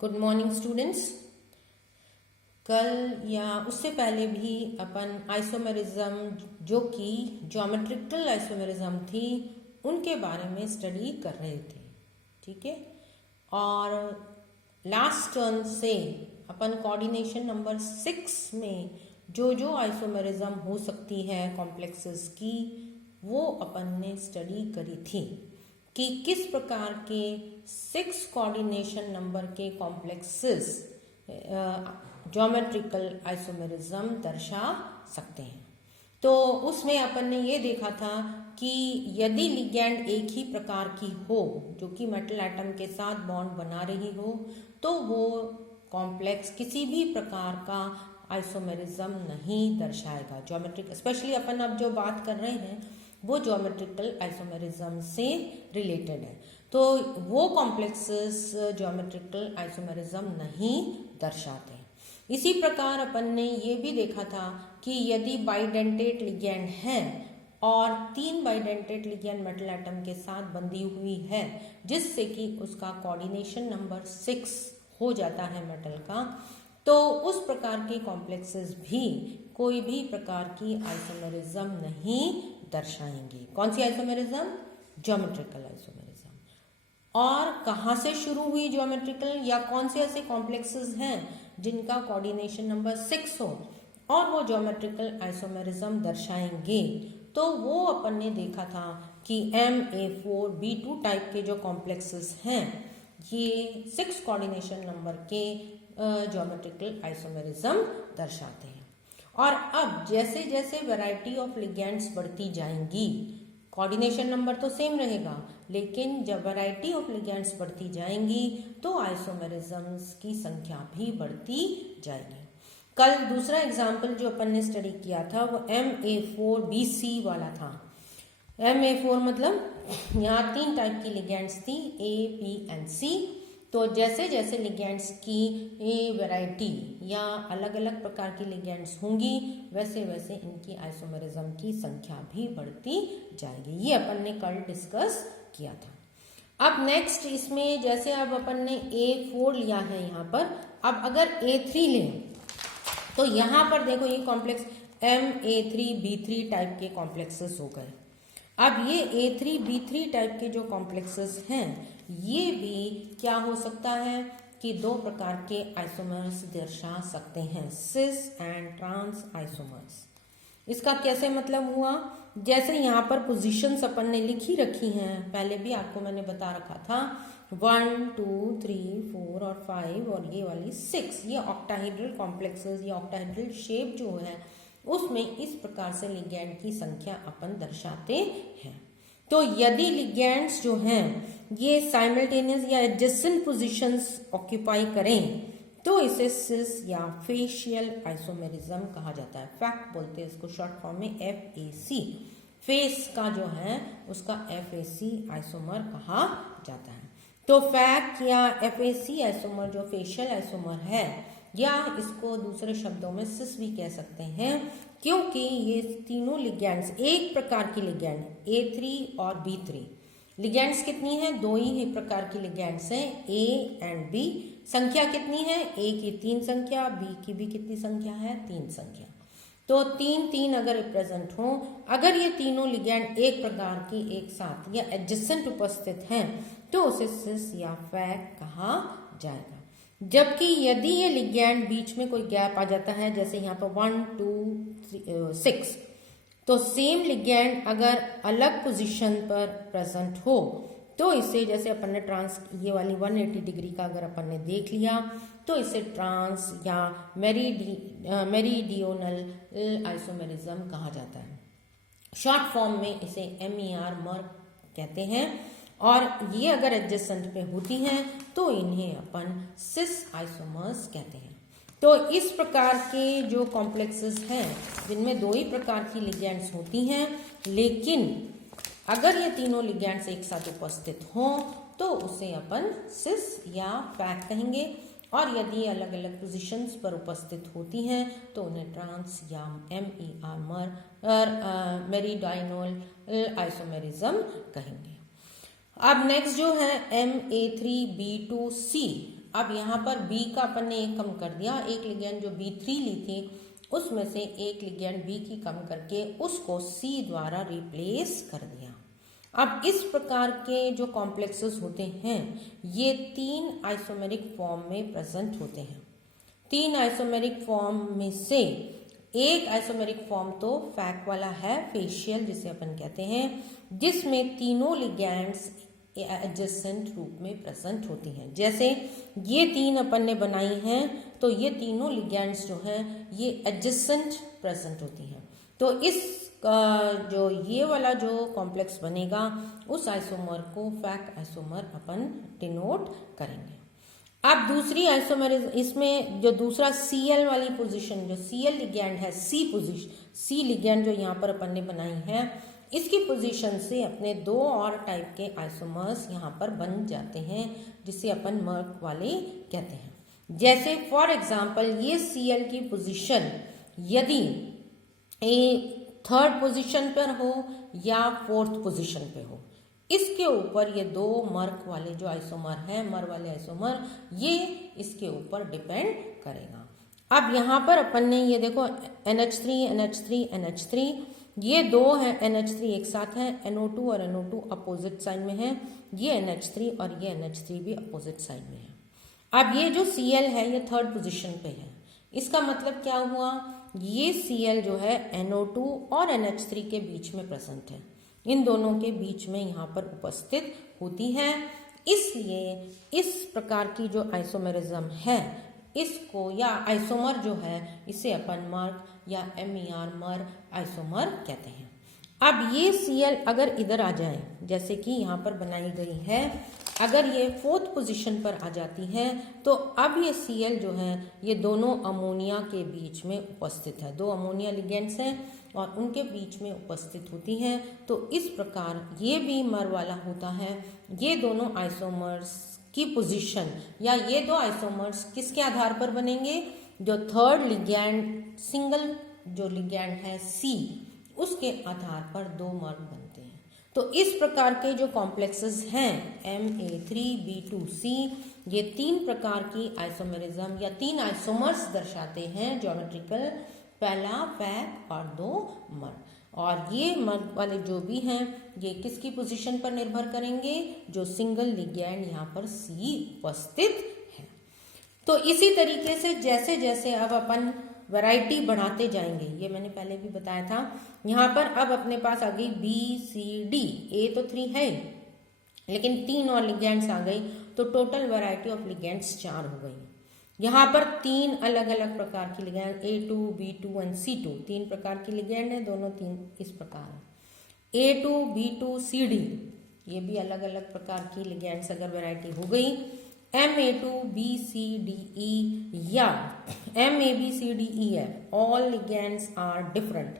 Good morning students. कल या उससे पहले भी अपन आइसोमेरिज्म जो कि ज्योमेट्रिकल आइसोमेरिज्म थी उनके बारे में स्टडी कर रहे थे, ठीक है। और लास्ट टर्न से अपन कोऑर्डिनेशन नंबर 6 में जो आइसोमेरिज्म हो सकती है कॉम्प्लेक्सेस की वो अपन ने स्टडी करी थी कि किस प्रकार के 6 कोऑर्डिनेशन नंबर के कॉम्प्लेक्सेस ज्योमेट्रिकल आइसोमेरिज्म दर्शा सकते हैं। तो उसमें अपन ने ये देखा था कि यदि लिगैंड एक ही प्रकार की हो जो कि मेटल एटम के साथ बॉन्ड बना रही हो तो वो कॉम्प्लेक्स किसी भी प्रकार का आइसोमेरिज्म नहीं दर्शाएगा। ज्योमेट्रिक स्पेशली अपन अब जो बात कर रहे हैं वो ज्योमेट्रिकल आइसोमेरिज्म से रिलेटेड है, तो वो कॉम्प्लेक्सेस ज्योमेट्रिकल आइसोमेरिज्म नहीं दर्शाते। इसी प्रकार अपन ने ये भी देखा था कि यदि बाइडेंटेट लिगैंड है और 3 बाइडेंटेट लिगैंड मेटल एटम के साथ बंधी हुई है जिससे कि उसका कोऑर्डिनेशन नंबर 6 हो जाता है मेटल का, तो उस प्रकार के कॉम्प्लेक्सेस भी कोई भी प्रकार की आइसोमेरिज्म नहीं दर्शाएंगे। कौन सी आइसोमेरिज्म? Geometrical isomerism. और कहाँ से शुरू हुई ज्योमेट्रिकल या कौन से ऐसे कॉम्प्लेक्सेस हैं जिनका कोऑर्डिनेशन नंबर 6 हो और वो ज्योमेट्रिकल आइसोमेरिज्म दर्शाएंगे, तो वो अपन ने देखा था कि MA4B2 टाइप के जो कॉम्प्लेक्सेस हैं ये 6 कोऑर्डिनेशन नंबर के ज्योमेट्रिकल आइसोमेरिज्म दर्शाते हैं। और अब जैसे जैसे वैरायटी ऑफ लिगैंड्स बढ़ती जाएंगी, कोऑर्डिनेशन नंबर तो सेम रहेगा, लेकिन जब वैरायटी ऑफ लिगैंड्स बढ़ती जाएंगी तो आइसोमेरिज्म्स की संख्या भी बढ़ती जाएगी। कल दूसरा एग्जाम्पल जो अपन ने स्टडी किया था वो MA4BC वाला था। MA4 मतलब यहाँ 3 टाइप की लिगैंड्स थी, A, B एंड C। तो जैसे जैसे लिगैंड्स की वैरायटी या अलग अलग प्रकार की लिगैंड्स होंगी वैसे वैसे इनकी आइसोमेरिज्म की संख्या भी बढ़ती जाएगी। ये अपन ने कल डिस्कस किया था। अब नेक्स्ट इसमें जैसे अब अपन ने A4 लिया है यहाँ पर, अब अगर A3 लें तो यहाँ पर देखो ये कॉम्प्लेक्स MA3B3 टाइप के कॉम्प्लेक्सेस हो गए। अब ये A3B3 टाइप के जो कॉम्प्लेक्सेस हैं ये भी क्या हो सकता है कि 2 प्रकार के आइसोमर्स दर्शा सकते हैं, सिस एंड ट्रांस आइसोमर्स। इसका कैसे मतलब हुआ? जैसे यहाँ पर पोजीशंस अपन ने लिखी रखी हैं, पहले भी आपको मैंने बता रखा था 1, 2, 3, 4 और 5 और ये वाली 6, ये ऑक्टाहेड्रल कॉम्प्लेक्सेस या ऑक्टाहेड्रल शेप जो है उसमें इस प्रकार से लिगैंड की संख्या अपन दर्शाते हैं। तो यदि लिगैंड्स जो हैं ये साइमल्टेनियस या एडजेसेंट पोजीशंस ऑक्यूपाई करें तो इसे सिस या फेशियल आइसोमेरिज्म कहा जाता है। फैक्ट बोलते हैं इसको शॉर्ट फॉर्म में FAC। फेस का जो है उसका FAC आइसोमर कहा जाता है। तो फैक्ट या FAC आइसोमर जो फेशियल आइसोमर है या इसको दूसरे शब्दों में सिस भी कह सकते हैं क्योंकि ये तीनों लिगैंड्स एक प्रकार की लिगैंड A3 और B3। लिगैंड्स कितनी हैं? 2 ही प्रकार की लिगैंड्स हैं, A एंड B। संख्या कितनी है? A की 3 संख्या, B की भी कितनी संख्या है? 3 संख्या। तो 3 अगर रिप्रेजेंट हो, अगर ये तीनों लिगैंड एक प्रकार की एक साथ या एडजेसेंट उपस्थित हैं तो उसे सिस या फैक कहा जाएगा। जबकि यदि ये लिगैंड बीच में कोई गैप आ जाता है, जैसे यहाँ पर 1, 2, 3, 6, तो सेम लिगैंड अगर अलग पोजीशन पर प्रेजेंट हो तो इसे, जैसे अपन ने ट्रांस ये वाली 180 डिग्री का अगर अपन ने देख लिया तो इसे ट्रांस या मेरीडियोनल आइसोमेरिज्म कहा जाता है। शॉर्ट फॉर्म में इसे MER कहते हैं। और ये अगर एडजेसेंट पे होती हैं तो इन्हें अपन सिस आइसोमर्स कहते हैं। तो इस प्रकार के जो कॉम्प्लेक्सेस हैं जिनमें 2 ही प्रकार की लिगैंड्स होती हैं, लेकिन अगर ये तीनों लिगैंड्स एक साथ उपस्थित हों तो उसे अपन सिस या फैक कहेंगे, और यदि अलग अलग पोजीशंस पर उपस्थित होती हैं तो उन्हें ट्रांस या मेरीडाइनल आइसोमेरिज्म कहेंगे। अब नेक्स्ट जो है MA3B2C अब यहाँ पर बी का अपन ने एक कम कर दिया, एक लिगेंड जो B3 ली थी उसमें से एक लिगेंड बी की कम करके उसको सी द्वारा रिप्लेस कर दिया। अब इस प्रकार के जो कॉम्प्लेक्सेस होते हैं ये 3 आइसोमेरिक फॉर्म में प्रेजेंट होते हैं। 3 आइसोमेरिक फॉर्म में से एक आइसोमेरिक फॉर्म तो फैक वाला है, फेशियल जिसे अपन कहते हैं, जिसमें तीनों लिगैंड्स एडजेसेंट रूप में प्रेजेंट होती हैं। जैसे ये 3 अपन ने बनाई हैं तो ये तीनों लिगैंड्स जो हैं ये एडजेसेंट प्रेजेंट होती हैं। तो इस जो ये वाला जो कॉम्प्लेक्स बनेगा उस आइसोमर को फैक आइसोमर अपन डिनोट करेंगे। अब दूसरी आइसोमर इसमें जो दूसरा Cl वाली पोजीशन, जो Cl लिगैंड है, सी लिगैंड जो यहाँ पर अपन ने बनाई है, इसकी पोजीशन से अपने 2 और टाइप के आइसोमर्स यहाँ पर बन जाते हैं जिसे अपन मर्क वाले कहते हैं। जैसे फॉर एग्जांपल ये Cl की पोजीशन यदि थर्ड पोजीशन पर हो या फोर्थ पोजीशन पे हो, इसके ऊपर ये 2 मर्क वाले जो आइसोमर है, मर वाले आइसोमर, ये इसके ऊपर डिपेंड करेगा। अब यहाँ पर अपन ने ये देखो NH3 NH3 NH3 ये 2 हैं, NH3 एक साथ है, NO2 और NO2 अपोजिट साइड में है, ये NH3 और ये NH3 भी अपोजिट साइड में है। अब ये जो Cl है ये थर्ड पोजीशन पे है, इसका मतलब क्या हुआ, ये Cl जो है NO2 और NH3 के बीच में प्रेजेंट है, इन दोनों के बीच में यहाँ पर उपस्थित होती है। इसलिए इस प्रकार की जो आइसोमेरिज्म है इसको या आइसोमर जो है इसे अपन मर्क या MER मर आइसोमर कहते हैं। अब ये Cl अगर इधर आ जाए जैसे कि यहाँ पर बनाई गई है, अगर ये फोर्थ पोजीशन पर आ जाती है तो अब ये Cl जो है ये दोनों अमोनिया के बीच में उपस्थित है, 2 अमोनिया लिगेंड्स हैं और उनके बीच में उपस्थित होती हैं। तो इस प्रकार ये भी मर वाला होता है। ये दोनों आइसोमर्स की पोजीशन या ये 2 आइसोमर्स किसके आधार पर बनेंगे, जो थर्ड लिगैंड सिंगल जो लिगैंड है C उसके आधार पर 2 मर्क बनते हैं। तो इस प्रकार के जो कॉम्प्लेक्सेस हैं Ma3B2C, ये 3 प्रकार की आइसोमेरिज्म या 3 आइसोमर्स दर्शाते हैं ज्योमेट्रिकल, पहला फैक और 2 मर्क। और ये मर्क वाले जो भी हैं ये किसकी पोजीशन पर निर्भर करेंगे, जो सिंगल लिगैंड यहाँ पर C उपस्थित है। तो इसी तरीके से जैसे जैसे अब अपन वैरायटी बढ़ाते जाएंगे, ये मैंने पहले भी बताया था, यहाँ पर अब अपने पास आ गई BCD, A तो 3 है लेकिन 3 और लिगैंड्स आ गई तो टोटल वैरायटी ऑफ लिगैंड्स 4 हो गई। यहाँ पर 3 अलग अलग प्रकार की लिगैंड A2, B2 और C2, 3 प्रकार की लिगैंड है, दोनों 3 इस प्रकार है। A2, B2, CD ये भी अलग अलग प्रकार की लिगैंड्स अगर वैरायटी हो गई। Ma2, BCDE या MABCDEF all ligands are different,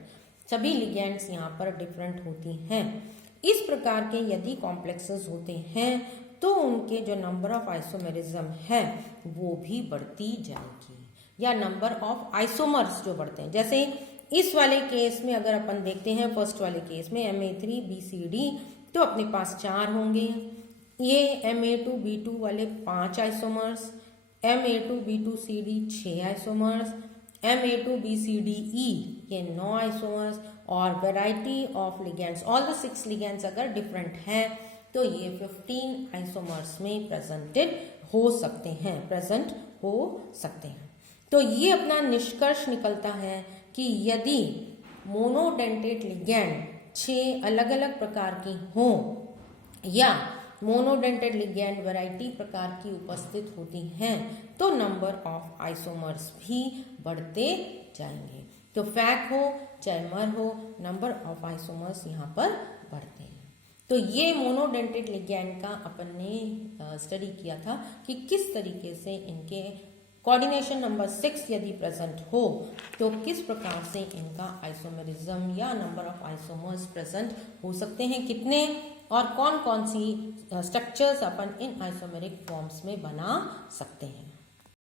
सभी लिगैंड्स यहाँ पर डिफरेंट होती हैं। इस प्रकार के यदि कॉम्प्लेक्सेस होते हैं तो उनके जो नंबर ऑफ आइसोमेरिज्म है वो भी बढ़ती जाएगी या नंबर ऑफ आइसोमर्स जो बढ़ते हैं। जैसे इस वाले केस में अगर अपन देखते हैं, फर्स्ट वाले केस में Ma3BCD तो अपने पास 4 होंगे, ये Ma2B2 वाले 5 आइसोमर्स, Ma2B2CD 6 आइसोमर्स, Ma2BCDE ये 9 आइसोमर्स और variety of ligands all the 6 ligands अगर डिफरेंट हैं तो ये 15 आइसोमर्स में प्रेजेंट हो सकते हैं। तो ये अपना निष्कर्ष निकलता है कि यदि मोनोडेंटेट लिगैंड 6 अलग अलग प्रकार की हों या मोनोडेंटेड लिगैंड वैरायटी प्रकार की उपस्थित होती हैं तो नंबर ऑफ आइसोमर्स भी बढ़ते जाएंगे। तो फैक हो चाहे मर हो, नंबर ऑफ आइसोमर्स यहाँ पर बढ़ते हैं। तो ये मोनोडेंटेड लिगैंड का अपन ने स्टडी किया था कि किस तरीके से इनके कोऑर्डिनेशन नंबर 6 यदि प्रेजेंट हो तो किस प्रकार से इनका आइसोमेरिज्म या नंबर ऑफ आइसोमर्स प्रेजेंट हो सकते हैं, कितने और कौन कौन सी स्ट्रक्चर्स अपन इन आइसोमेरिक फॉर्म्स में बना सकते हैं।